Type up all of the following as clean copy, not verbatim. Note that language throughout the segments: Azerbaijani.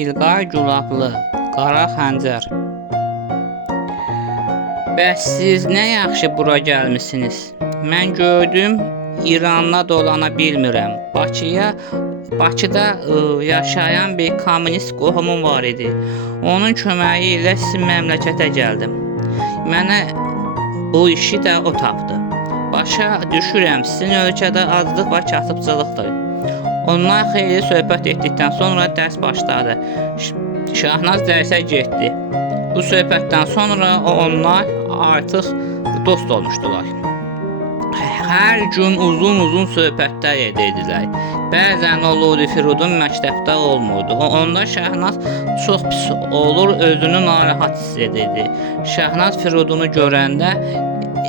İlqar Gülablı, Qara Xəncər. Bəs siz nə yaxşı bura gəlmisiniz? Mən gördüm, İranla dolana bilmirəm. Bakıda yaşayan bir kommunist qohumum var idi. Onun köməyi ilə sizin məmləkətə gəldim. Mənə bu işi də o tapdı. Başa düşürəm, sizin ölkədə azlıq və kasıbçılıqdır. Onlar xeyli söhbət etdikdən sonra dərs başladı. Şahnaz dərsə getdi. Bu söhbətdən sonra onlar artıq dost olmuşdular. Hər gün uzun söhbətlər edirdilər. Bəzən olurdu Firudun məktəbdə olmurdu. Onda Şahnaz çox pis olur, özünü narahat hiss edirdi. Şahnaz Firudunu görəndə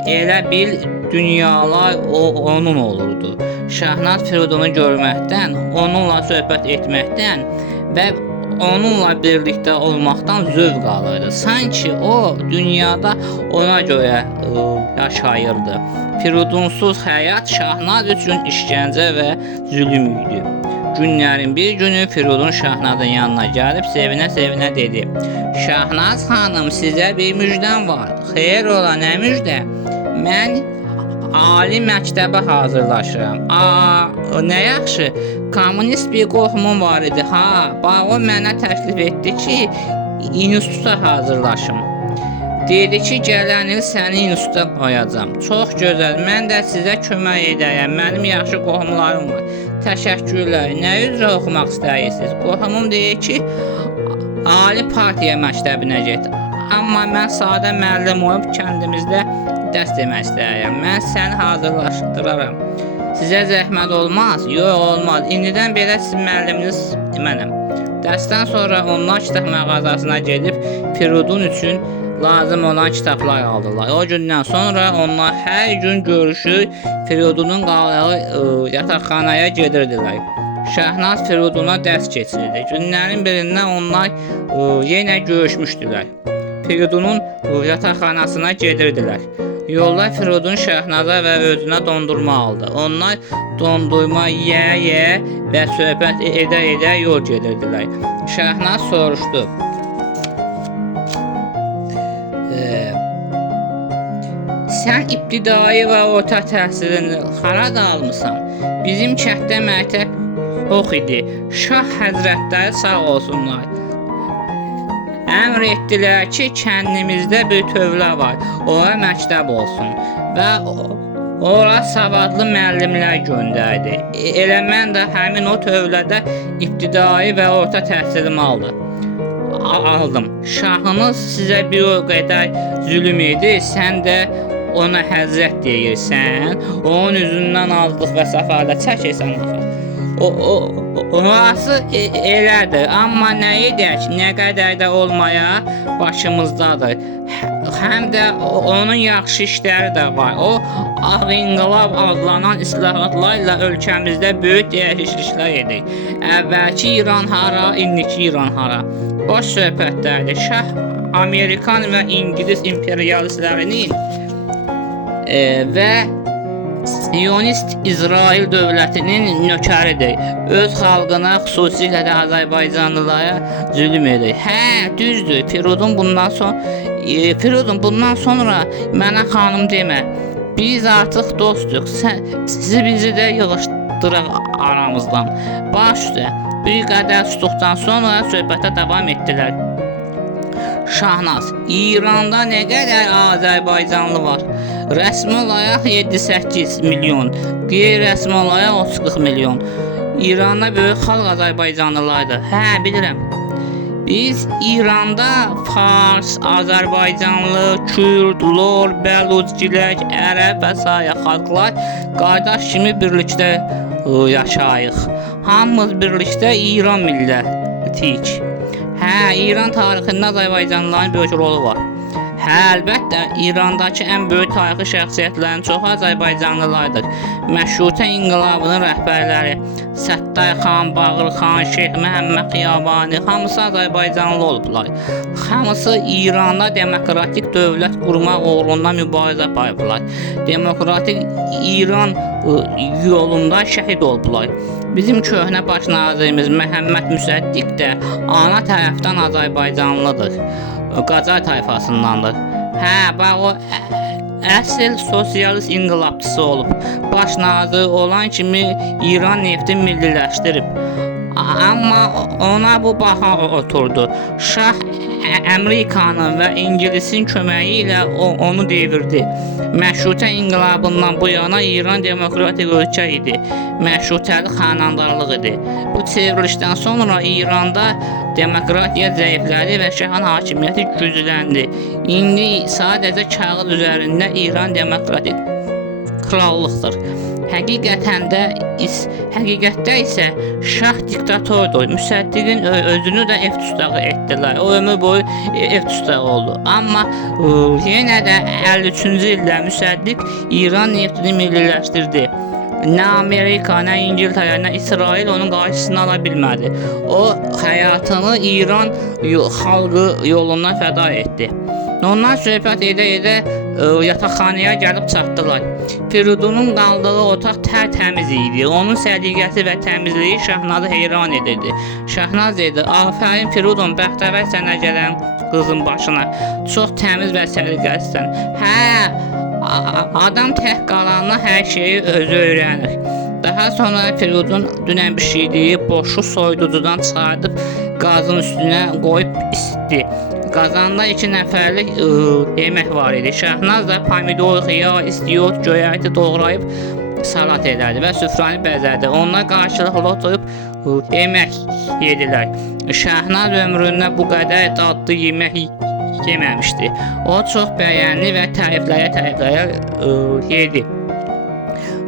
elə bil dünyalar onun olurdu. Şahnaz Firudunu görməkdən, onunla söhbət etməkdən və onunla birlikdə olmaqdan zövq alırdı. Sanki o dünyada ona görə yaşayırdı. Firudunsuz həyat Şahnaz üçün işgəncə və zülm idi. Günlərin bir günü Firudun Şahnazın yanına gəlib sevinə-sevinə dedi: "Şahnaz xanım, sizə bir müjdəm var." "Xeyr ola, nə müjdə?" "Mən ali məktəbə hazırlaşıram." "Nə yaxşı. Kommunist bir qohumum var idi. O mənə təklif etdi ki, instituta hazırlaşım. Dedi ki, gələn il səni instituta qoyacam. Çox gözəl. Mən də sizə kömək edərəm. Mənim yaxşı qohumlarım var." "Təşəkkürlər. Nə üzrə oxumaq istəyirsiniz?" "Qohumum deyir ki, ali partiya məktəbinə get. Amma mən sadə müəllim olub kəndimizdə dərs demək istəyirəm. Mən səni hazırlaşdıraram. Sizə zəhmət olmaz?" "Yox, olmaz. İndidən belə sizin müəlliminiz mənəm." Dərsdən sonra onlar kitab mağazasına gedib Firudun üçün lazım olan kitablar aldılar. O gündən sonra onlar hər gün görüşür, Firudunun qaldığı yataqxanaya gedirdilər. Şahnaz Firuduna dərs keçirdi. Günlərin birində onlar yenə görüşmüşdülər. Firudunun yataqxanasına gedirdilər. Yolda Firudun Şahnaza və özünə dondurma aldı. Onlar dondurma yeyə və söhbət edə yol gedirdilər. Şahnaz soruşdu: "Sən ibtidai və orta təhsilini harada almısan?" "Bizim kənddə məktəb yox idi. Şah həzrətləri sağ olsunlar. Əmr etdilər ki, kəndimizdə bir tövlə var, ora məktəb olsun və ora savadlı müəllimlər göndərdi. Elə mən də həmin o tövlədə ibtidai və orta təhsilimi aldım. Şahınız sizə bir o qədər zülm idi, sən də ona həzrət deyirsən, onun üzündən azlıq və səfalət çəkirsən." "Orası elədir, amma nə edək, nə qədər də olmaya başımızdadır. Həm də onun yaxşı işləri də var. O, Ağ-İnqilab adlanan islahatlarla ölkəmizdə böyük dəyişikliklər edir. Əvvəlki İran hara, indiki İran hara. Boş söhbətlərdir. Şah Amerikan və İngilis imperialistlərinin və Siyonist İsrail dövlətinin nökəridir. Öz xalqına, xüsusilə də Azərbaycanlılara zülm edir." Düzdür. Firudun bundan sonra mənə xanım demə. Biz artıq dostuq. Bizi də yığışdıraq aramızdan. Baş üstə. Bir qədər susduqdan sonra söhbətə davam etdilər. Şahnaz: "İranda nə qədər Azərbaycanlı var?" "Rəsmi olaraq 7-8 milyon, qeyri-rəsmi olaraq 30-40 milyon. İranda böyük xalq Azərbaycanlılardır." "Bilirəm. Biz İranda Fars, Azərbaycanlı, Kürd, Lor, Bəlucilər, Ərəb və sair xalqlar qardaş kimi birlikdə yaşayırıq. Hamımız birlikdə İran millətiyik." İran tarixində Azərbaycanlıların böyük rolu var." Əlbəttə, İrandakı ən böyük tarixi şəxsiyyətlərin çoxu Azərbaycanlılardır. Məşrutə inqilabının rəhbərləri Səttar xan, Bağır xan, Şeyx Məhəmməd Xiyabani hamısı Azərbaycanlı olublar. Hamısı İranda demokratik dövlət qurmaq uğrunda mübarizə aparıblar. Demokratik İran yolunda şəhid oldular. Bizim köhnə baş nazirimiz Məhəmməd Müsəddiq də ana tərəfdən Azərbaycanlıdır. Qacar tayfasındandır. Hə, bax o əsl sosialist inqilabçısı olub. Baş nazir olan kimi İran nefti milliləşdirib. Amma ona bu baha oturdu. Şah Amerikanın və İngilisin köməyi ilə onu devirdi. Məşrutə inqilabından bu yana İran demokratik ölkə idi. Məşrutəli xanədanlıq idi. Bu çevrilişdən sonra İranda demokratiya zəiflədi və şahın hakimiyyəti gücləndi. İndi sadəcə kağız üzərində İran demokratik krallıqdır. Həqiqətdə isə şah diktatordur. Müsəddiqin özünü də ev tustağı etdilər. O ömür boyu ev tustağı oldu. Amma yenə də 53-cü ildə Müsəddiq İran neftini milliləşdirdi. Nə Amerika, nə İngiltərə, nə İsrail onun qarşısını ala bilmədi. O həyatını İran xalqı yoluna fəda etdi. Ondan söhbət edə yataqxanaya gəlib çatdılar. Firidunun qaldığı otaq tərtəmiz idi. Onun səliqəsi və təmizliyi Şahnazı heyran edirdi. Şahnaz dedi: "Afərin Firidun, bəxtəvər sənə gələn qızın başına. Çox təmiz və səliqəlisən." Hə, adam tək qalanda hər şeyi özü öyrənir. Daha sonra Firidun dünən bişirdiyi boşu soyuducudan çıxardıb qazın üstünə qoyub isitdi. Qazanda 2 nəfərlik yemək var idi. Şahnaz da pomidor, xiyar, istiot, göyərti doğrayıb salat elədi və süfrəni bəzədi. Onlar qarşılıqlı oturub yemək yedilər. Şahnaz ömründə bu qədər dadlı yemək yeməmişdi. O çox bəyəndi və tərifləyə yedi.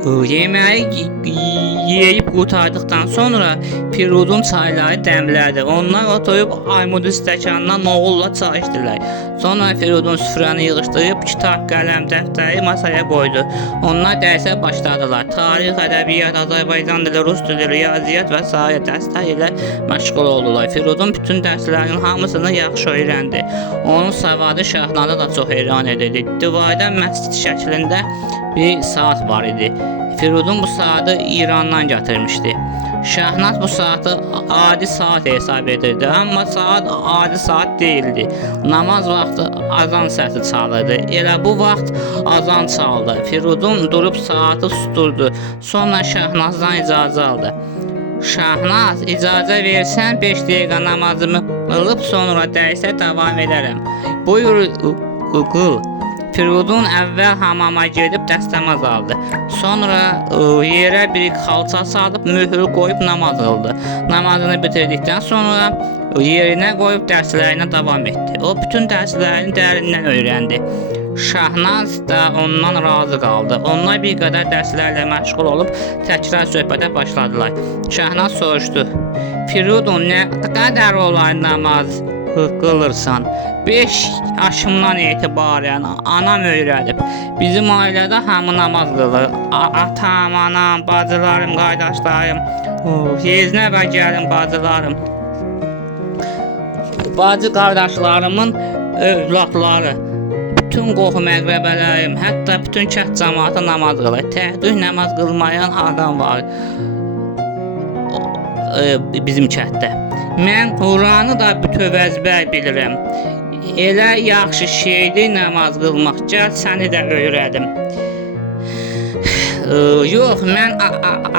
Yeməyi yeyib qurtardıqdan sonra Firidun çayları dəmlədi. Onlar oturub armudu stəkandan noğulla çay içdilər. Sonra Firidun süfrəni yığışdırıb kitab, qələm, dəftəri masaya qoydu. Onlar dərsə başladılar. Tarix, ədəbiyyat, Azərbaycan dili, rus dili, riyaziyyat və sair dərslər ilə məşğul oldular. Firidun bütün dərslərin hamısını yaxşı öyrəndi. Onun savadı Şahnazı da çox heyran edirdi. Divarda məscid şəklində bir saat var idi. Firidun bu saatı İrandan gətirmişdi. Şahnaz bu saatı adi saat hesab edirdi, amma saat adi saat değildi. Namaz vaxtı azan səsi çalırdı. Elə bu vaxt azan çaldı. Firidun durub saatı susturdu. Sonra Şahnazdan icazə aldı. Şahnaz, icazə versən 5 dəqiqə namazımı qılıb sonra dərsə davam edərəm. Buyur, qıl. Firidun əvvəl hamama gedib dəstəmaz aldı. Sonra yerə bir xalça salıb möhrü qoyub namaz qıldı. Namazını bitirdikdən sonra yerinə qoyub dərslərinə davam etdi. O bütün dərslərini dərindən öyrəndi. Şahnaz da ondan razı qaldı. Onlar bir qədər dərslərlə məşğul olub təkrar söhbətə başladılar. Şahnaz soruşdu: "Firidun, nə qədər olar namaz qılırsan?" 5 yaşımdan etibarən anam öyrədib. Bizim ailədə hamı namaz qılır. Atam, anam, bacılarım, qardaşlarım, yeznə və gəlin bacılarım, bacı qardaşlarımın övladları, bütün qohum əqrəbələrim, hətta bütün kənd cəmaatı namaz qılır. Təhdüh namaz qılmayan adam var bizim kənddə. Mən Quranı da bütöv əzbər bilirəm. Elə yaxşı şeydir namaz qılmaq. Gəl səni də öyrədim. Yox, mən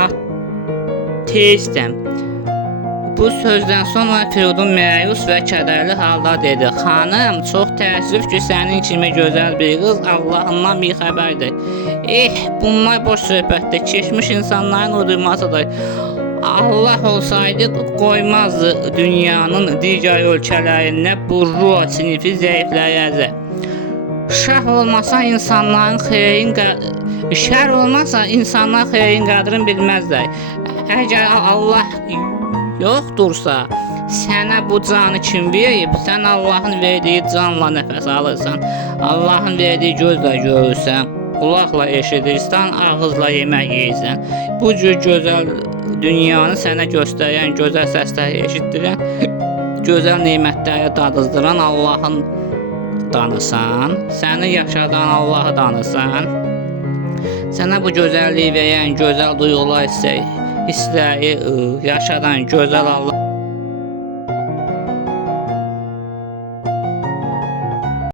ateistəm. Bu sözdən sonra Firidun məyus və kədərli halda dedi: "Xanım, çox təəssüf ki, sənin kimi gözəl bir qız Allahından bir xəbərdir. Bunlar boş söhbətdir, keçmiş insanların uydurmasıdır. Allah olsaydı qoymazdı dünyanın digər ölkələrində burjua sinifi zəifləyəcək. Şər olmasa insanlar xeyrin qədrini bilməzlər. Əgər Allah yoxdursa, sənə bu canı kim verib? Sən Allahın verdiyi canla nəfəs alırsan, Allahın verdiyi gözlə görürsən, qulaqla eşidirsən, ağızla yemək yeyirsən. Bu cür gözəl dünyanı sənə göstərən, gözəl səsləri eşitdirən, gözəl nemətləri dadızdıran Allahın danırsan, səni yaşadan Allahı danırsan, Sənə bu gözəlliyi verən gözəl duyğular hissləri yaşadan gözəl Allah